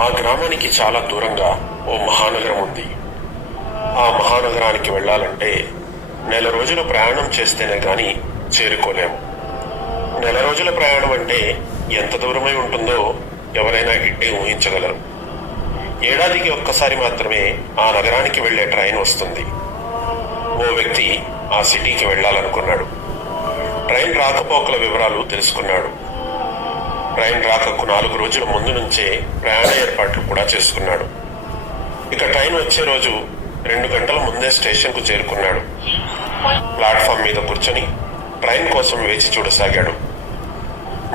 ఆ గ్రామానికి చాలా దూరంగా ఓ మహానగరం ఉంది. ఆ మహానగరానికి వెళ్లాలంటే నెల రోజులు ప్రయాణం చేస్తేనే గాని చేరుకోలేము. నెల రోజుల ప్రయాణం అంటే ఎంత దూరమై ఉంటుందో ఎవరైనా ఇట్టే ఊహించగలరు. ఏడాదికి ఒక్కసారి మాత్రమే ఆ నగరానికి వెళ్లే ట్రైన్ వస్తుంది. ఓ వ్యక్తి ఆ సిటీకి వెళ్లాలనుకున్నాడు. ట్రైన్ రాకపోకల వివరాలు తెలుసుకున్నాడు. ట్రైన్ రాకకు 4 రోజుల ముందు నుంచే ప్రయాణ ఏర్పాట్లు కూడా చేసుకున్నాడు. ఇక ట్రైన్ వచ్చే రోజు 2 గంటల ముందే స్టేషన్ కు చేరుకున్నాడు. ప్లాట్ఫామ్ మీద కూర్చొని ట్రైన్ కోసం వేచి చూడసాగాడు.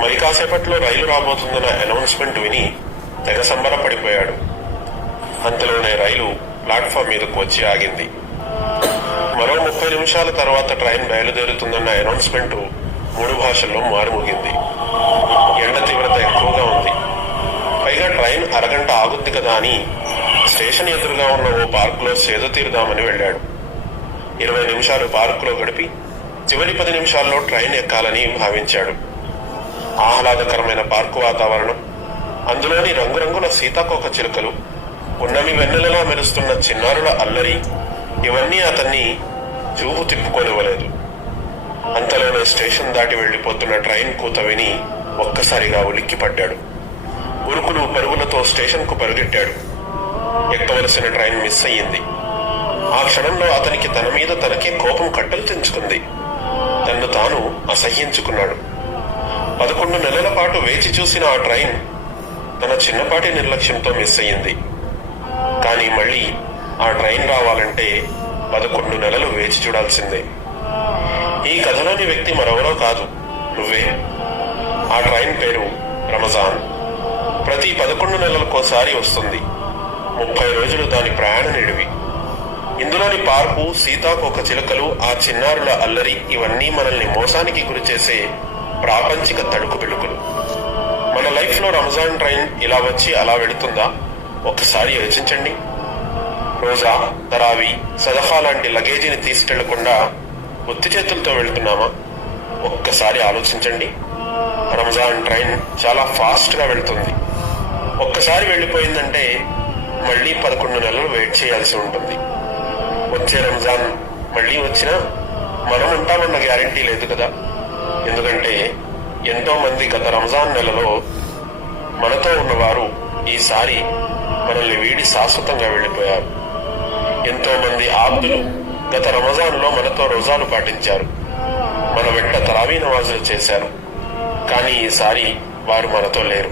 మరి కాసేపట్లో రైలు రాబోతుందన్న అనౌన్స్మెంట్ విని తెగ సంబరపడిపోయాడు. అంతలోనే రైలు ప్లాట్ఫామ్ మీదకు వచ్చి ఆగింది. మరో 30 నిమిషాల తర్వాత ట్రైన్ బయలుదేరుతుందన్న అనౌన్స్మెంట్ 3 భాషల్లో మారుమోగింది. ఎండ తీవ్రత ఎక్కువగా ఉంది. పైగా ట్రైన్ అరగంట ఆగుద్ది కదా అని స్టేషన్ ఎదురుగా ఉన్న ఓ పార్కులో సేద తీరుదామని వెళ్ళాడు. 20 నిమిషాలు పార్కులో గడిపి చివరి 10 నిమిషాల్లో ట్రైన్ ఎక్కాలని భావించాడు. ఆహ్లాదకరమైన పార్కు వాతావరణం, అందులోని రంగురంగుల సీతాకోక చిలుకలు, ఉన్నమి వెన్నెలలా మెరుస్తున్న చిన్నారుల అల్లరి, ఇవన్నీ అతన్ని చూపు తిప్పుకోనివ్వలేదు. అంతలోనే స్టేషన్ దాటి వెళ్లిపోతున్న ట్రైన్ కూత విని ఒక్కసారిగా ఉలిక్కిపడ్డాడు. ఉరుకులు పరుగులతో స్టేషన్ కు పరుగెట్టాడు. ఎక్కవలసిన ట్రైన్ మిస్ అయ్యింది. ఆ క్షణంలో అతనికి తన మీద తనకే కోపం కట్టలు తెంచుకుంది. తన్ను తాను అసహ్యించుకున్నాడు. 11 నెలల పాటు వేచి చూసిన ఆ ట్రైన్ తన చిన్నపాటి నిర్లక్ష్యంతో మిస్ అయ్యింది. కానీ మళ్ళీ ఆ ట్రైన్ రావాలంటే 11 నెలలు వేచి చూడాల్సిందే. ఈ కథలోని వ్యక్తి మరెవరో కాదు, నువ్వే. ఆ ట్రైన్ పేరు రమజాన్. ప్రతి 11 నెలలకోసారి వస్తుంది. 30 రోజులు దాని ప్రయాణ నిడివి. ఇందులోని పార్కు, సీతాకోక చిలుకలు, ఆ చిన్నారుల అల్లరి, ఇవన్నీ మనల్ని మోసానికి గురిచేసే ప్రాపంచిక తడుకు బిడుకులు. మన లైఫ్ లో రంజాన్ ట్రైన్ ఇలా వచ్చి అలా వెళుతుందా? ఒక్కసారి యోచించండి. రోజా, తరావి, సదఫా లాంటి లగేజీని తీసుకెళ్లకుండా ఉత్తి చేతులతో వెళ్తున్నామా? ఒక్కసారి ఆలోచించండి. రంజాన్ ట్రైన్ చాలా ఫాస్ట్ గా వెళ్తుంది. ఒక్కసారి వెళ్లిపోయిందంటే మళ్ళీ 11 నెలలు వెయిట్ చేయాల్సి ఉంటుంది. వచ్చే రంజాన్ మళ్ళీ వచ్చినా మనం ఉంటామన్న గ్యారంటీ లేదు కదా. ఎందుకంటే ఎంతో మంది గత రంజాన్ నెలలో మనతో ఉన్నవారు ఈసారి మనల్ని వీడి శాశ్వతంగా వెళ్లిపోయారు. ఎంతో మంది ఆప్తులు గత రంజాన్లో మనతో రోజాలు పాటించారు, మన వెంట తరావీ నమాజులు చేశారు. కానీ ఈసారి వారు మనతో లేరు.